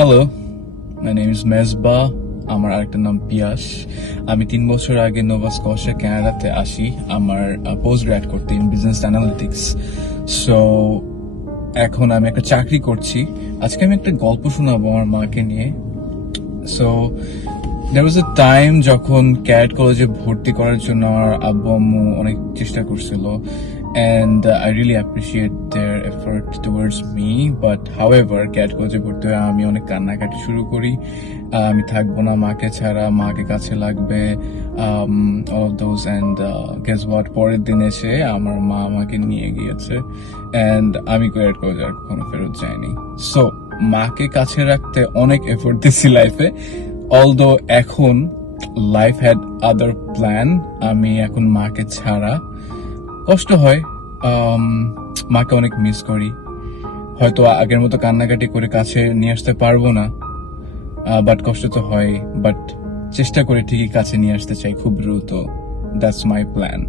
Hello, my name is Mezba. আমার আরেকটা নাম পিয়াস। আমি 3 বছর আগে নোভা স্কশিয়া কানাডাতে আসি আমার পোস্ট গ্রাড করতে ইন বিজনেস অ্যানালিটিক্স। সো এখন আমি একটা চাকরি করছি। আজকে আমি একটা গল্প শোনাবো আমার মাকে নিয়ে। So there was a time যখন ক্যাট কলেজে ভর্তি করার জন্য আমার আব্বু আম্মু অনেক চেষ্টা করছিল, and I really appreciate their effort towards me, but however cat কলেজে ভর্তি হয়ে আমি অনেক কান্নাকাটি শুরু করি। আমি থাকবো না মাকে ছাড়া, মাকে কাছে লাগবে, all of those, and guess what, পরের দিন এসে আমার মা আমাকে নিয়ে গিয়েছে and আমি ক্যাট কলেজে আর কখনো ফেরত যাইনি। সো মাকে কাছে রাখতে অনেক এফোর্ট দিছি লাইফে, অলদো এখন লাইফ হ্যাড আদার প্ল্যান। আমি এখন মাকে ছাড়া কষ্ট হয়, মাকে অনেক মিস করি। হয়তো আগের মতো কান্নাকাটি করে কাছে নিয়ে আসতে পারবো না, বাট কষ্ট তো হয়, বাট চেষ্টা করে ঠিকই কাছে নিয়ে আসতে চাই খুব দ্রুত। That's my plan.